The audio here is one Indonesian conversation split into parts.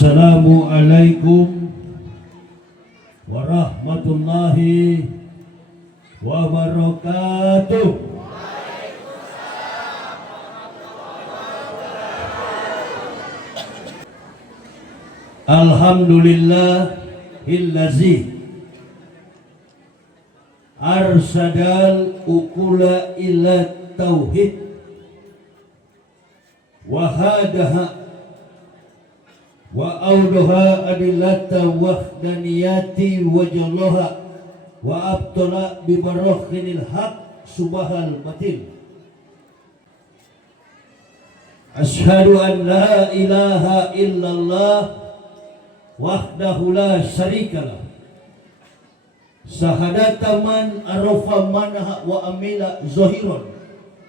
Assalamualaikum warahmatullahi wabarakatuh. Alhamdulillahillazi arsadal ukula ila tauhid wahadaha wa awdaha adillata wahdaniyati wa jallaha wa abtala bibarakhinil haq subahal batil. Ashhadu an la ilaha illallah wahdahu la syarikalah sahadataman arafa manha wa amila zahiran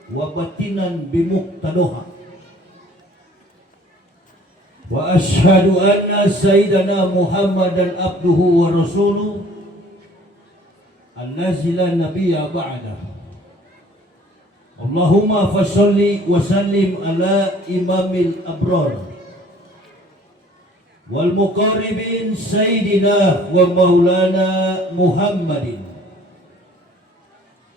wa batinan bimuqtadoha. Wa ashhadu anna sayyidana Muhammadan abduhu wa rasuluh an-nazila nabiyya ba'dah. Allahumma fasalli wa sallim ala imamil abrar wal muqarribin sayyidina wa maulana Muhammadin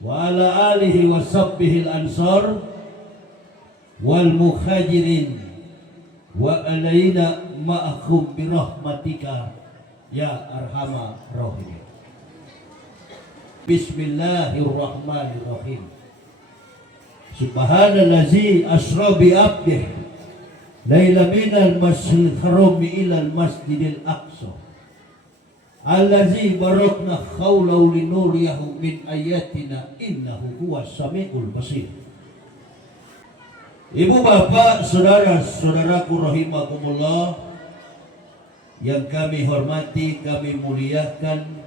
wa ala alihi wa sahbihi al-ansar wal muhajirin wa alaina ma'akum birahmatika ya arhamar rahimin. Bismillahirrahmanirrahim. Subhanallazi asra bi abdih laila minal masjidil haram ila al masjidil aqsa allazi barakna hawlahu linuriyahu min ayatina innahu huwas samiul basir. Ibu bapak, saudara-saudaraku rahimakumullah yang kami hormati, kami muliakan,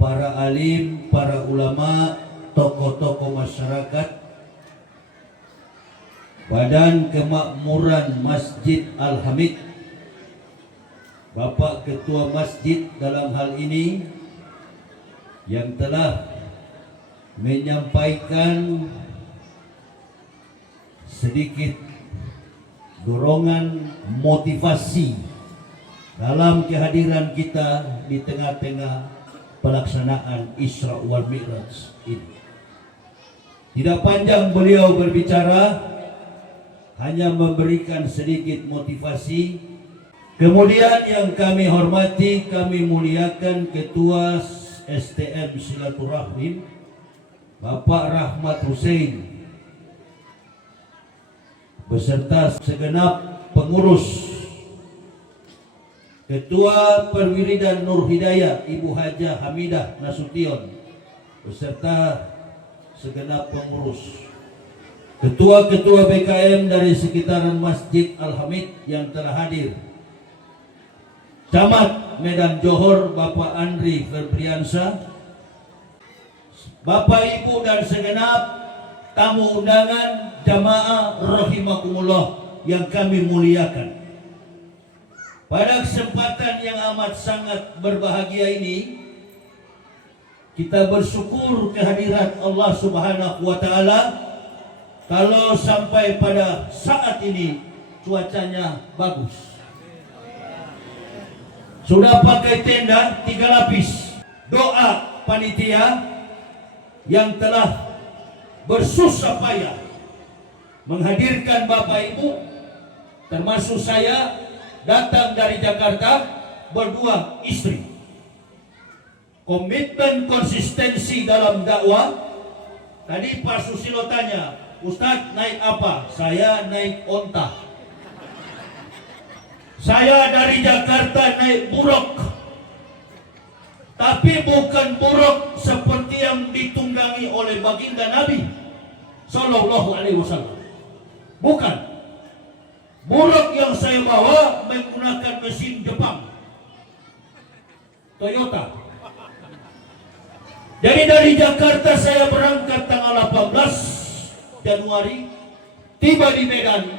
para alim, para ulama, tokoh-tokoh masyarakat, Badan Kemakmuran Masjid Al-Hamid, Bapak Ketua Masjid dalam hal ini yang telah menyampaikan sedikit dorongan motivasi dalam kehadiran kita di tengah-tengah pelaksanaan Isra wal Mi'raj ini. Tidak panjang beliau berbicara, hanya memberikan sedikit motivasi. Kemudian yang kami hormati, kami muliakan Ketua STM Silaturahim Bapak Rahmat Hussein beserta segenap pengurus, Ketua Perwiridan Nur Hidayah Ibu Hajah Hamidah Nasution beserta segenap pengurus, ketua-ketua BKM dari sekitaran Masjid Al-Hamid yang telah hadir, Camat Medan Johor Bapak Andri Febriansa, Bapak Ibu dan segenap tamu undangan jamaah rahimakumullah yang kami muliakan. Pada kesempatan yang amat sangat berbahagia ini, kita bersyukur kehadiran Allah Subhanahu wa taala. Kalau sampai pada saat ini cuacanya bagus. Sudah pakai tenda 3 lapis. Doa panitia yang telah bersusah payah menghadirkan Bapak Ibu, termasuk saya, datang dari Jakarta berdua istri. Komitmen konsistensi dalam dakwah. Tadi Pak Susilo tanya, Ustadz naik apa? Saya naik onta. Saya dari Jakarta naik buruk, tapi bukan buruk seperti yang ditunggangi oleh baginda Nabi Sallallahu Alaihi Wasallam. Bukan. Buruk yang saya bawa menggunakan mesin Jepang, Toyota. Jadi dari Jakarta saya berangkat tanggal 18 Januari, tiba di Medan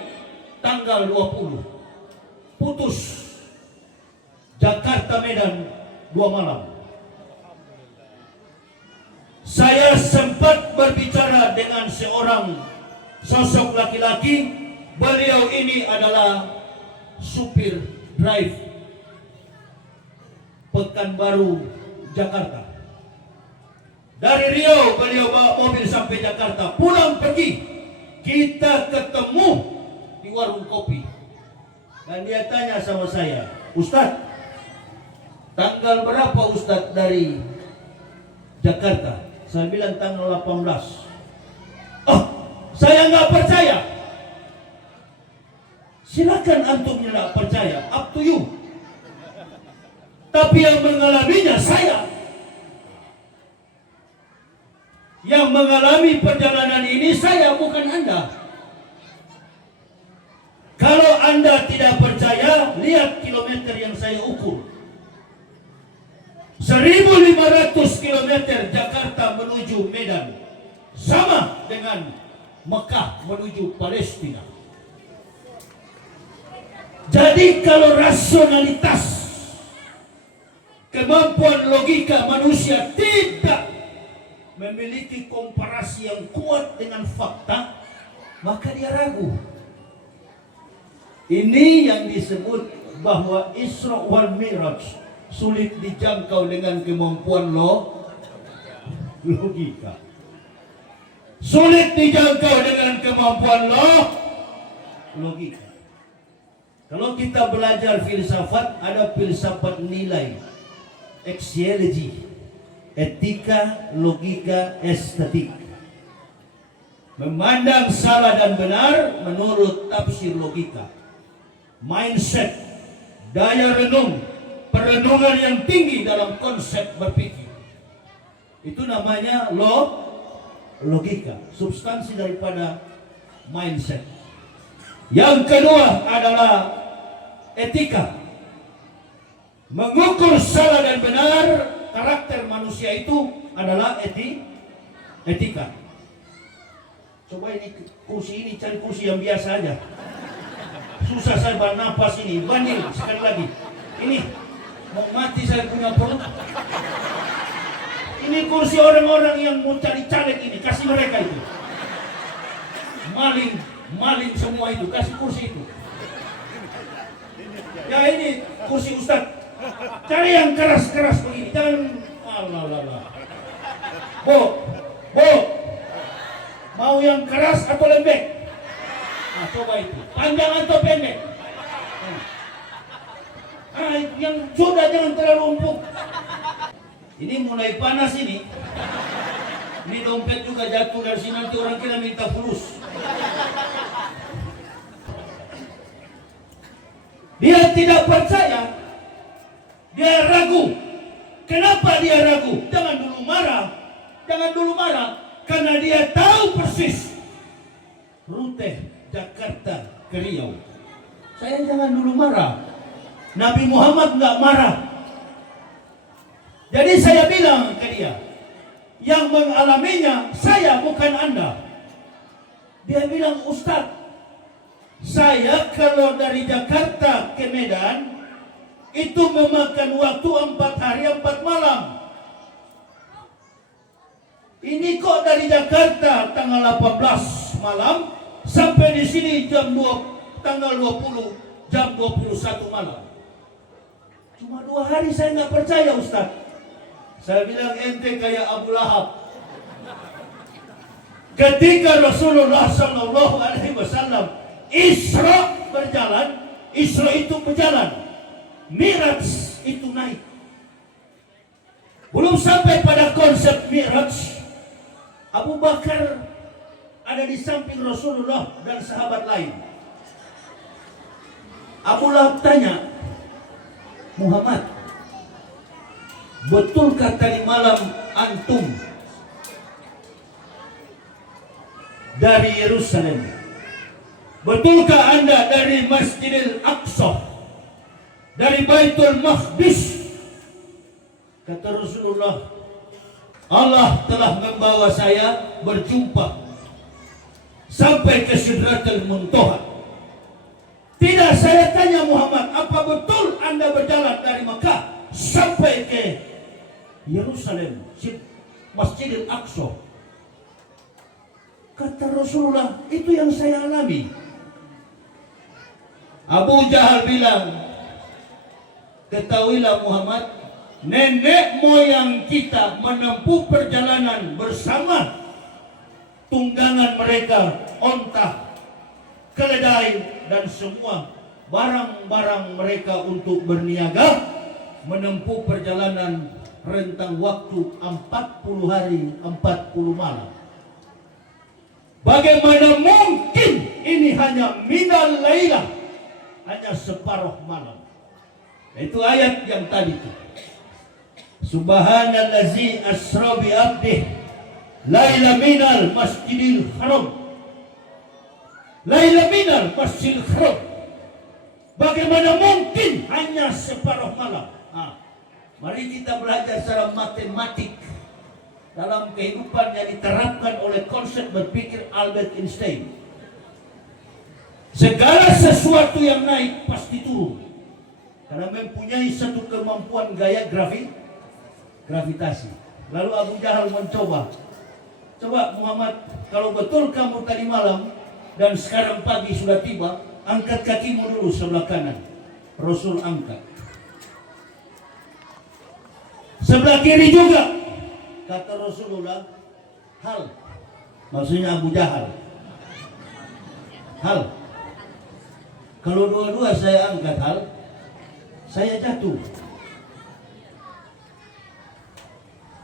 tanggal 20. Putus Jakarta Medan 2 malam. Saya sempat berbicara dengan seorang sosok laki-laki. Beliau ini adalah supir Drive, Pekanbaru, Jakarta. Dari Riau beliau bawa mobil sampai Jakarta. Pulang pergi, kita ketemu di warung kopi. Dan dia tanya sama saya, Ustadz, tanggal berapa Ustadz dari Jakarta? Saya bilang tanggal 18. Oh, saya nggak percaya. Silakan antum nggak percaya, up to you. Tapi yang mengalaminya saya. Yang mengalami perjalanan ini saya, bukan Anda. Kalau Anda tidak percaya, lihat kilometer yang saya ukur. 1.500 kilometer Jakarta menuju Medan. Sama dengan Mekah menuju Palestina. Jadi kalau rasionalitas, kemampuan logika manusia tidak memiliki komparasi yang kuat dengan fakta, maka dia ragu. Ini yang disebut bahwa Isra wal Mi'raj sulit dijangkau dengan kemampuan logika. Sulit dijangkau dengan kemampuan logika. Kalau kita belajar filsafat, ada filsafat nilai, axiology, etika, logika, estetik. Memandang salah dan benar menurut tafsir logika. Mindset, daya renung, perenungan yang tinggi dalam konsep berpikir. Itu namanya logika, substansi daripada mindset. Yang kedua adalah etika. Mengukur salah dan benar karakter manusia itu adalah etika. Coba ini kursi ini, cari kursi yang biasa aja. Susah saya bernafas ini. Banding sekali lagi. Ini mau mati saya punya perut. Ini kursi orang-orang yang mau cari caleg ini, kasih mereka itu. Maling semua itu, kasih kursi itu. Ya ini kursi Ustadz. Cari yang keras-keras begini, jangan Bu, mau yang keras atau lembek? Nah, coba itu, panjang atau pendek? Yang sudah jangan terlalu empuk. Ini mulai panas ini. Ini dompet juga jatuh dari sini, nanti orang kira minta fulus. Dia tidak percaya. Dia ragu. Kenapa dia ragu? Jangan dulu marah. Karena dia tahu persis rute Jakarta ke Riau. Saya jangan dulu marah. Nabi Muhammad nggak marah. Jadi saya bilang ke dia, yang mengalaminya saya, bukan Anda. Dia bilang, Ustadz, saya kalau dari Jakarta ke Medan itu memakan waktu 4 hari 4 malam. Ini kok dari Jakarta tanggal 18 malam sampai di sini tanggal 20 jam 21 malam. Cuma 2 hari, saya nggak percaya Ustadz. Saya bilang, ente kayak Abu Lahab. Ketika Rasulullah Sallallahu Alaihi Wasallam Isra berjalan, Isra itu berjalan, Mi'raj itu naik. Belum sampai pada konsep Mi'raj, Abu Bakar ada di samping Rasulullah dan sahabat lain. Abu Lahab tanya, Muhammad, betulkah tadi malam antum dari Yerusalem? Betulkah anda dari Masjidil Aqsa, dari Baitul Maqdis? Kata Rasulullah, Allah telah membawa saya berjumpa sampai ke Sidratul Muntaha. Tidak, saya tanya Muhammad, apa betul anda berjalan dari Makkah sampai ke Yerusalem, Masjidil Aqsa? Kata Rasulullah, itu yang saya alami. Abu Jahal bilang, ketahuilah Muhammad, nenek moyang kita menempuh perjalanan bersama tunggangan mereka, onta, keledai, dan semua barang-barang mereka untuk berniaga, menempuh perjalanan rentang waktu 40 hari 40 malam. Bagaimana mungkin ini hanya minal lailah, hanya separuh malam. Itu ayat yang tadi itu. Subhanallazi asra bi abdih laila minal masjidil haram. Laila minal masjidil haram. Bagaimana mungkin hanya separuh malam? Mari kita belajar secara matematik dalam kehidupan yang diterapkan oleh konsep berpikir Albert Einstein. Segala sesuatu yang naik pasti turun, karena mempunyai satu kemampuan gaya gravitasi. Lalu Abu Jahal mencoba. Coba Muhammad, kalau betul kamu tadi malam dan sekarang pagi sudah tiba, angkat kakimu dulu sebelah kanan. Rasul angkat. Sebelah kiri juga. Kata Rasulullah, hal. Maksudnya Abu Jahal. Hal. Kalau dua-dua saya angkat hal, saya jatuh.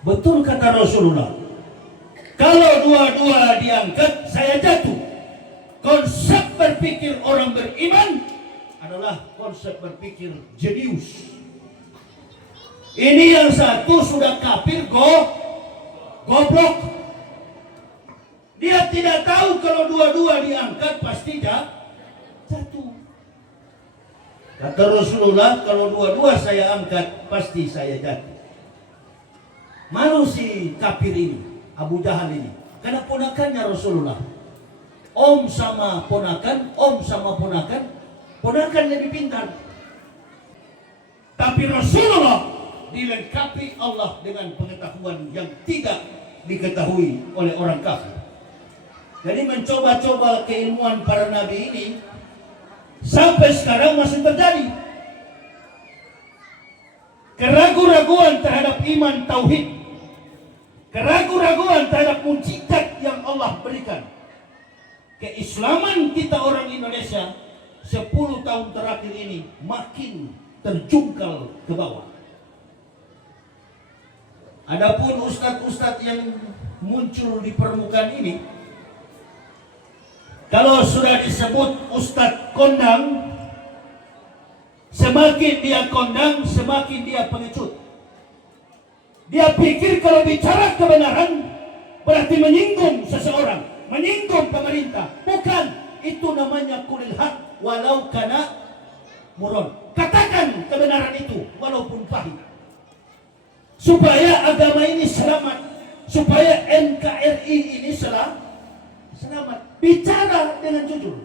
Betul kata Rasulullah. Kalau dua-dua diangkat, saya jatuh. Konsep berpikir orang beriman adalah konsep berpikir jenius. Ini yang satu sudah kafir, goblok. Dia tidak tahu kalau dua-dua diangkat pasti jatuh. Kata Rasulullah, kalau dua-dua saya angkat pasti saya jatuh. Malu si kafir ini, Abu Jahal ini, karena ponakannya Rasulullah. Om sama ponakan, ponakan lebih pintar. Tapi Rasulullah dilengkapi Allah dengan pengetahuan yang tidak diketahui oleh orang kafir. Jadi mencoba-coba keilmuan para nabi ini sampai sekarang masih terjadi. Keraguan-raguan terhadap iman tauhid, keraguan-raguan terhadap mukjizat yang Allah berikan. Keislaman kita orang Indonesia 10 tahun terakhir ini makin terjungkal ke bawah. Adapun ustadz-ustadz yang muncul di permukaan ini, kalau sudah disebut ustadz kondang, semakin dia kondang, semakin dia pengecut. Dia pikir kalau bicara kebenaran berarti menyinggung seseorang, menyinggung pemerintah. Bukan, itu namanya kulil haq walau kana muron. Katakan kebenaran itu walaupun pahit, supaya agama ini selamat, supaya NKRI ini selamat. Bicara dengan jujur.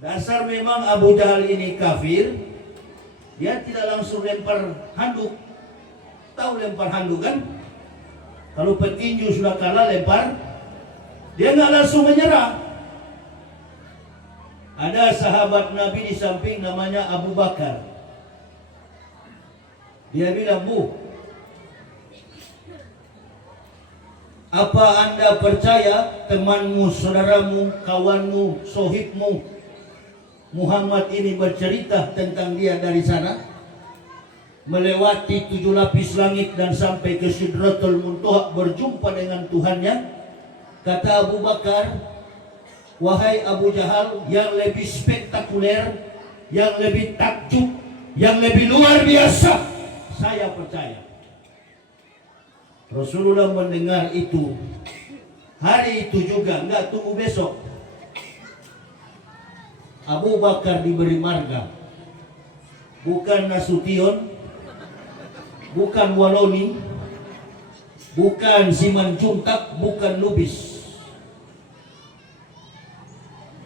Dasar memang Abu Jahal ini kafir. Dia tidak langsung lempar handuk. Tahu lempar handuk kan? Kalau petinju sudah kalah lempar, dia nggak langsung menyerah. Ada sahabat Nabi di samping namanya Abu Bakar. Dia bilang, Bu, apa Anda percaya temanmu, saudaramu, kawanmu, sohibmu Muhammad ini bercerita tentang dia dari sana, melewati 7 lapis langit dan sampai ke Sidratul Muntaha berjumpa dengan Tuhannya? Kata Abu Bakar, wahai Abu Jahal, yang lebih spektakuler, yang lebih takjub, yang lebih luar biasa, saya percaya. Rasulullah mendengar itu hari itu juga, enggak tunggu besok. Abu Bakar diberi marga, bukan Nasution, bukan Waloni, bukan Simanjuntak, bukan Lubis.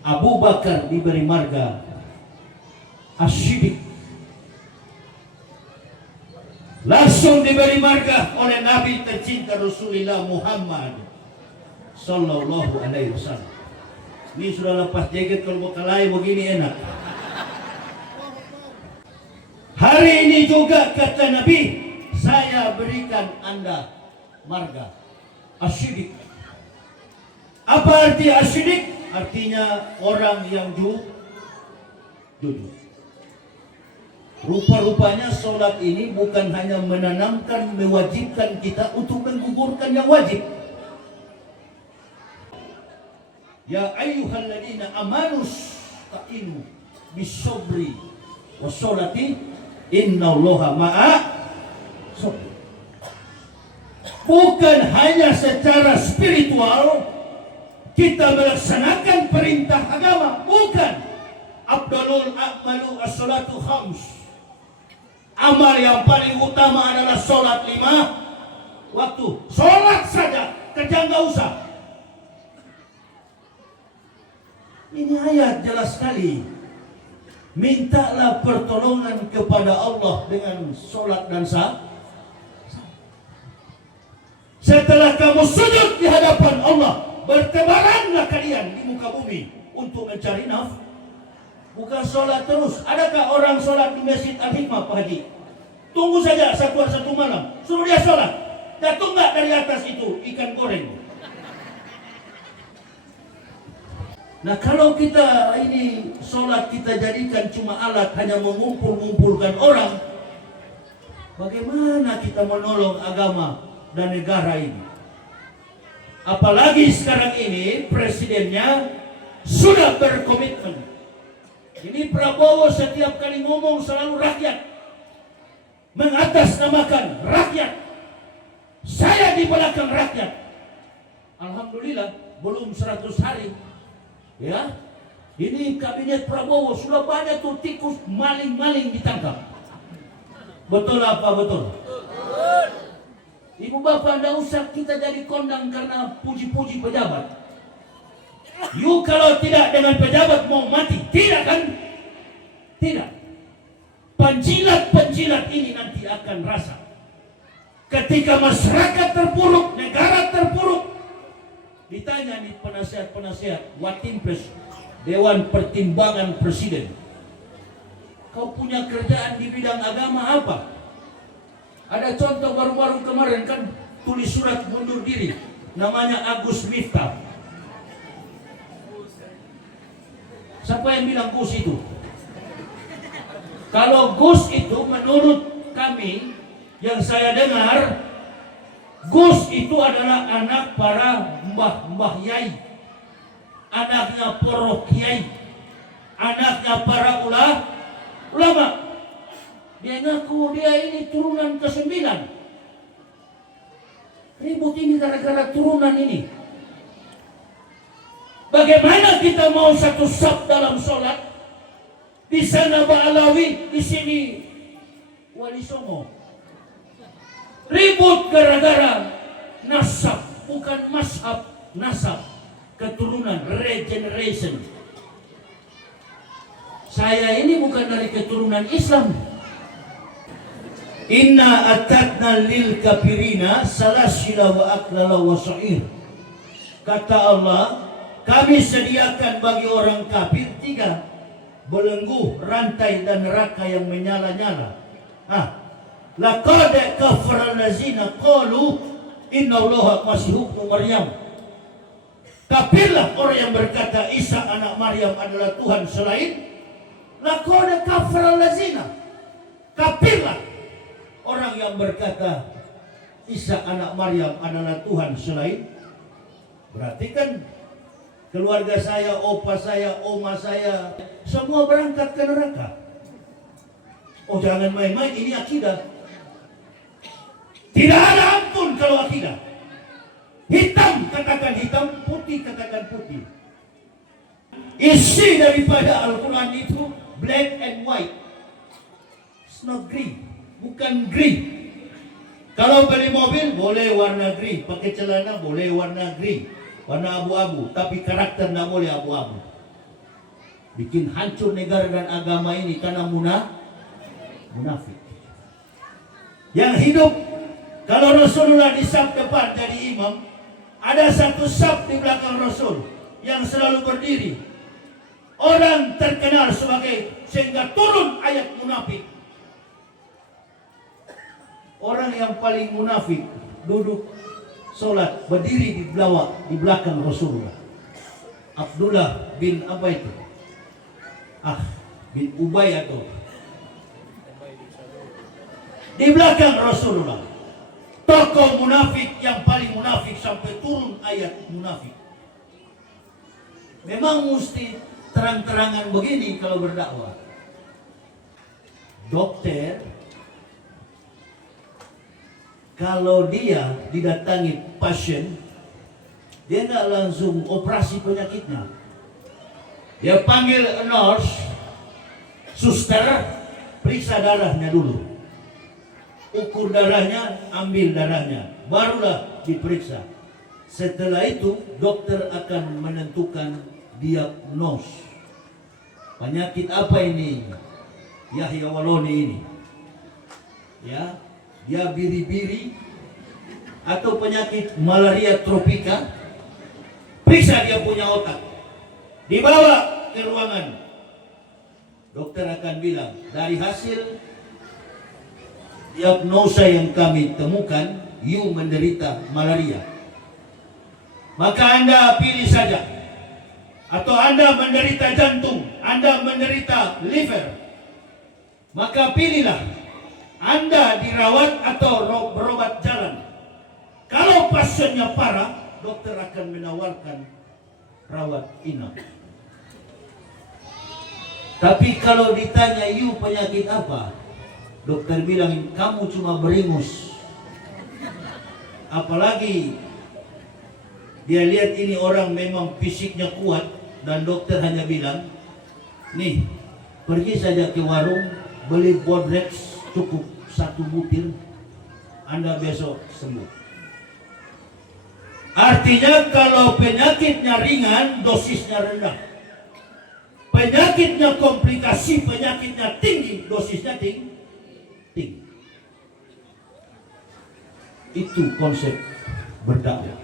Abu Bakar diberi marga As-Siddiq. Langsung diberi marga oleh Nabi tercinta Rasulullah Muhammad Sallallahu Alaihi Wasallam. Ini sudah lepas jaket, kalau mau kelahi begini enak. Hari ini juga kata Nabi, saya berikan Anda marga asyidik. Apa arti asyidik? Artinya orang yang jujur. Rupa-rupanya sholat ini bukan hanya menanamkan, mewajibkan kita untuk menggugurkan yang wajib. Ya ayyuhalladzina amanus ta'inu bisobri washolati innallaha ma'a sabri. Bukan hanya secara spiritual kita melaksanakan perintah agama, bukan. Abdalul a'malu as-salatu khams. Amal yang paling utama adalah sholat 5 waktu. Sholat saja, kerja nggak usah. Ini ayat jelas sekali. Mintalah pertolongan kepada Allah dengan sholat dan sah. Setelah kamu sujud di hadapan Allah, bertebaranlah kalian di muka bumi untuk mencari nafkah. Bukan sholat terus. Adakah orang sholat di Masjid Al-Hikmah, Pak Haji? Tunggu saja satu malam, suruh dia sholat. Jatuh nggak dari atas itu ikan goreng? Nah, kalau kita ini sholat kita jadikan cuma alat hanya mengumpulkan orang, bagaimana kita menolong agama dan negara ini? Apalagi sekarang ini presidennya sudah berkomitmen. Ini Prabowo setiap kali ngomong selalu rakyat, mengatasnamakan rakyat. Saya di belakang rakyat. Alhamdulillah belum 100 hari. Ya, ini kabinet Prabowo sudah banyak tuh tikus maling-maling ditangkap. Betul apa betul? Ibu bapak, tidak usah kita jadi kondang karena puji-puji pejabat. You kalau tidak dengan pejabat mau mati, tidak kan? Tidak. Penjilat-penjilat ini nanti akan rasa. Ketika masyarakat terpuruk, negara terpuruk, ditanya nih penasihat-penasihat, Watimpres, Dewan Pertimbangan Presiden, kau punya kerjaan di bidang agama apa? Ada contoh baru-baru kemarin kan tulis surat mundur diri, namanya Agus Miftah. Siapa yang bilang Gus itu? Kalau Gus itu menurut kami yang saya dengar, Gus itu adalah anak para mbah-mbah yai, anaknya poro kiai, anaknya para ulama. Dia ngaku dia ini turunan ke-9. Ribut ini gara-gara turunan ini. Bagaimana kita mau satu saf dalam sholat? Di sana Ba'alawi, di sini Wali Songo. Ribut gara-gara nasab, bukan mashab, nasab, keturunan, regeneration. Saya ini bukan dari keturunan Islam. Inna atatna lil kafirina salasila wa aklala wa sa'ir. Kata Allah, kami sediakan bagi orang kafir 3 belenggu, rantai dan neraka yang menyala-nyala. Laqad kafara allazina qalu innallaha masihu ibnu Maryam. Kafirlah orang yang berkata Isa anak Maryam adalah Tuhan selain. Laqad kafara allazina. Kafirlah orang yang berkata Isa anak Maryam adalah Tuhan selain. Berarti kan keluarga saya, opa saya, oma saya, semua berangkat ke neraka. Oh, jangan main-main, ini akidah. Tidak ada ampun kalau akidah. Hitam katakan hitam, putih katakan putih. Isi daripada Al-Quran itu black and white. It's not green, bukan green. Kalau beli mobil boleh warna green, pakai celana boleh warna green, warna abu-abu, tapi karakter tidak boleh abu-abu. Bikin hancur negara dan agama ini karena munafik. Yang hidup, kalau Rasulullah di saf depan jadi imam, ada satu saf di belakang Rasul yang selalu berdiri. Orang terkenal sebagai, sehingga turun ayat munafik. orang yang paling munafik duduk sholat berdiri di belakang Rasulullah. Abdullah bin apa itu? Bin Ubay atau di belakang Rasulullah. Tokoh munafik yang paling munafik sampai turun ayat munafik. Memang mesti terang-terangan begini kalau berdakwah. Dokter kalau dia didatangi pasien, dia nggak langsung operasi penyakitnya. Dia panggil nurse, suster, periksa darahnya dulu. Ukur darahnya, ambil darahnya, barulah diperiksa. Setelah itu dokter akan menentukan diagnos. Penyakit apa ini? Yahya Waloni ini. Ya, dia biri-biri atau penyakit malaria tropika. Periksa dia punya otak. Dibawa ke ruangan. Dokter akan bilang, dari hasil diagnosa yang kami temukan, you menderita malaria. Maka Anda pilih saja. Atau Anda menderita jantung, Anda menderita liver. Maka pilihlah. Anda dirawat atau berobat jalan. Kalau pasiennya parah, dokter akan menawarkan rawat inap. Tapi kalau ditanya, you penyakit apa? Dokter bilang, kamu cuma beringus. Apalagi dia lihat ini orang memang fisiknya kuat, dan dokter hanya bilang, nih, pergi saja ke warung, beli Bodrex cukup 1 butir, Anda besok sembuh. Artinya kalau penyakitnya ringan, dosisnya rendah. Penyakitnya komplikasi, penyakitnya tinggi, dosisnya tinggi. Itu konsep berdakwah.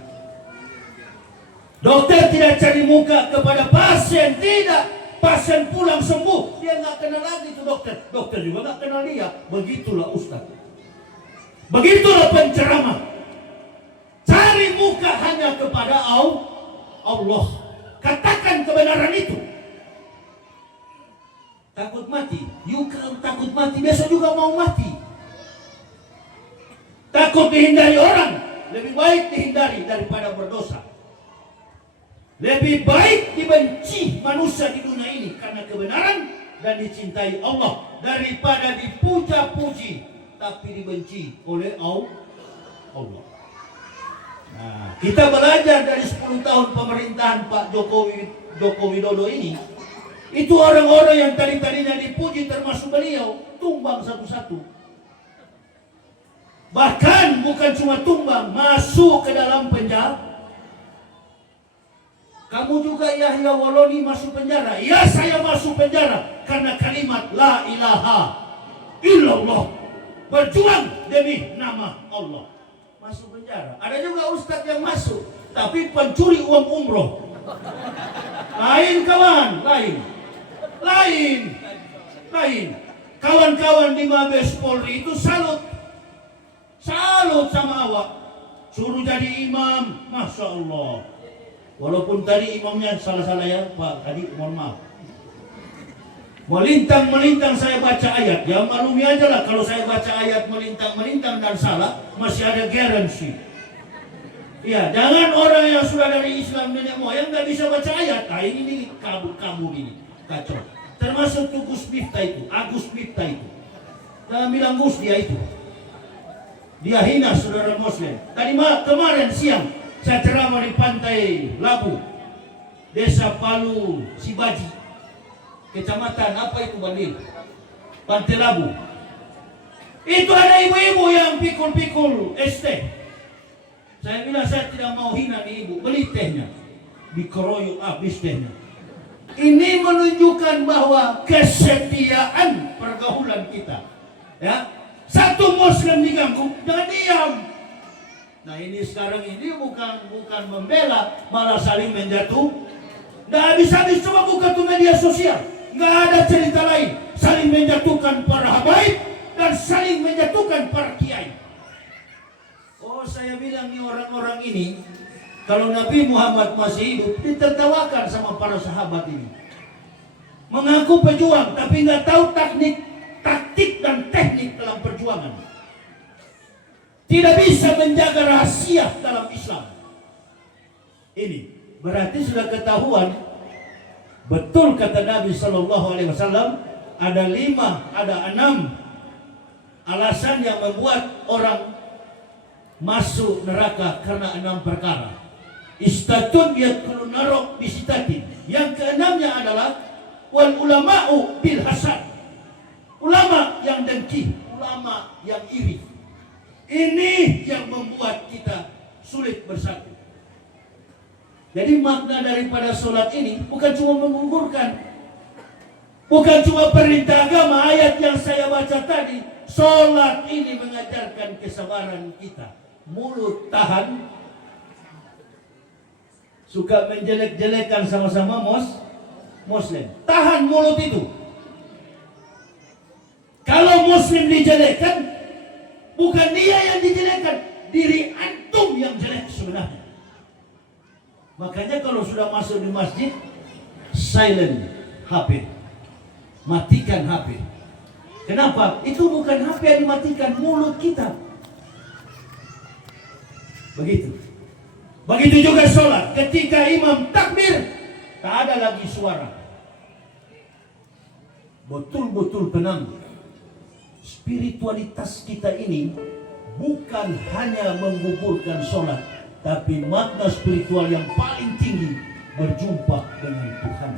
Dokter tidak cari muka kepada pasien, tidak. Pasien pulang sembuh, dia nggak kenal lagi itu dokter. Dokter juga nggak kenal dia. Begitulah ustaz. Begitulah penceramah. Cari muka hanya kepada Allah. Katakan kebenaran itu. Takut mati. You kalau takut mati, besok juga mau mati. Takut dihindari orang, lebih baik dihindari daripada berdosa. Lebih baik dibenci manusia di dunia ini karena kebenaran dan dicintai Allah daripada dipuja-puji tapi dibenci oleh Allah. Nah, kita belajar dari 10 tahun pemerintahan Pak Joko Widodo ini. Itu orang-orang yang tadinya dipuji termasuk beliau tumbang satu-satu. Bahkan bukan cuma tumbang, masuk ke dalam penjara. Kamu juga Yahya Waloni masuk penjara. Ya, saya masuk penjara karena kalimat la ilaha illallah. Berjuang demi nama Allah. Masuk penjara. Ada juga ustadz yang masuk, tapi pencuri uang umroh. Lain kawan, lain. Kawan-kawan di Mabes Polri itu salut sama awak. Suruh jadi imam, Masya Allah. Walaupun tadi imamnya salah-salah ya Pak, tadi mohon maaf. Melintang-melintang saya baca ayat. Ya maklumi aja lah kalau saya baca ayat melintang-melintang dan salah, masih ada garansi. Ya, jangan orang yang sudah dari Islam nenek moyang nggak bisa baca ayat. Nah ini kabur ini, kacau. Termasuk tuh Gus Miftah itu, Agus Miftah itu. Jangan bilang Gus dia itu. Dia hina saudara Muslim. Kemarin siang saya ceramah di Pantai Labu, Desa Palu Sibaji, Kecamatan apa itu Bandil, Pantai Labu. Itu ada ibu-ibu yang pikul-pikul es teh. Saya bilang saya tidak mau hina nih ibu, beli tehnya, dikeroyok habis tehnya. Ini menunjukkan bahwa kesetiaan pergaulan kita. Ya, satu Muslim diganggu, jangan diam. Nah ini sekarang ini bukan membela, malah saling menjatuh. Nggak habis-habis, coba buka tuh media sosial. Nggak ada cerita lain. Saling menjatuhkan para habaib dan saling menjatuhkan para kiai. saya bilang nih orang-orang ini, kalau Nabi Muhammad masih hidup, ditertawakan sama para sahabat ini. Mengaku pejuang, tapi nggak tahu taktik dan teknik dalam perjuangan. Tidak bisa menjaga rahasia dalam Islam. Ini berarti sudah ketahuan. Betul kata Nabi Shallallahu Alaihi Wasallam, ada 6 alasan yang membuat orang masuk neraka karena 6 perkara. Istatun yadkhulun nar bisitatin. Yang keenamnya adalah wal ulama'u bil hasad. Ulama yang dengki, ulama yang iri. Ini yang membuat kita sulit bersatu. Jadi makna daripada sholat ini bukan cuma menggugurkan, bukan cuma perintah agama. Ayat yang saya baca tadi, sholat ini mengajarkan kesabaran kita. Mulut tahan, suka menjelek-jelekan sama-sama Muslim. Tahan mulut itu. Kalau Muslim dijelekkan, bukan dia yang dijelekkan, diri antum yang jelek sebenarnya. Makanya kalau sudah masuk di masjid, silent HP, matikan HP. Kenapa? Itu bukan HP yang dimatikan, mulut kita. Begitu juga sholat. Ketika imam takbir, tak ada lagi suara. Betul-betul tenang. Spiritualitas kita ini bukan hanya menggugurkan sholat, tapi makna spiritual yang paling tinggi, berjumpa dengan Tuhan.